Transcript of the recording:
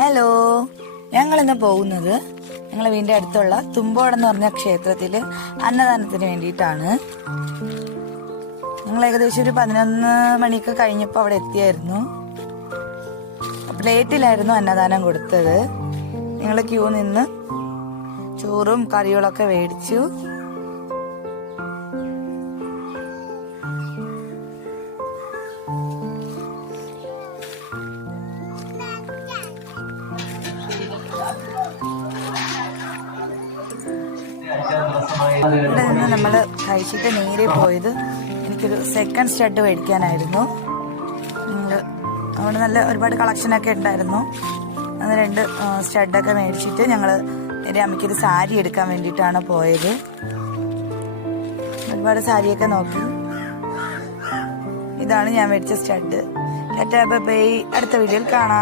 Hello, ഞങ്ങളിന്ന് പോകുന്നത് ഞങ്ങളെ വീടിന്റെ അടുത്തുള്ള തുമ്പോടെന്ന് പറഞ്ഞ ക്ഷേത്രത്തില് അന്നദാനത്തിന് വേണ്ടിയിട്ടാണ്. ഞങ്ങൾ ഏകദേശം ഒരു 11 മണിയൊക്കെ കഴിഞ്ഞപ്പോൾ അവിടെ എത്തിയായിരുന്നു. പ്ലേറ്റിലായിരുന്നു അന്നദാനം കൊടുത്തത്. ഞങ്ങൾ ക്യൂ നിന്ന് ചോറും കറികളൊക്കെ മേടിച്ചു. ഇവിടെ നിന്ന് നമ്മൾ കഴിച്ചിട്ട് നേരെ പോയത് എനിക്കൊരു സെക്കൻഡ് സ്റ്റഡ് മേടിക്കാനായിരുന്നു. അവിടെ നല്ല ഒരുപാട് കളക്ഷനൊക്കെ ഉണ്ടായിരുന്നു. അന്ന് 2 സ്റ്റഡൊക്കെ മേടിച്ചിട്ട് ഞങ്ങൾ എൻ്റെ അമ്മയ്ക്കൊരു സാരി എടുക്കാൻ വേണ്ടിയിട്ടാണ് പോയത്. ഒരുപാട് സാരിയൊക്കെ നോക്കി. ഇതാണ് ഞാൻ മേടിച്ച സ്റ്റഡ്. Tata bye bye. അടുത്ത വീഡിയോയിൽ കാണാം.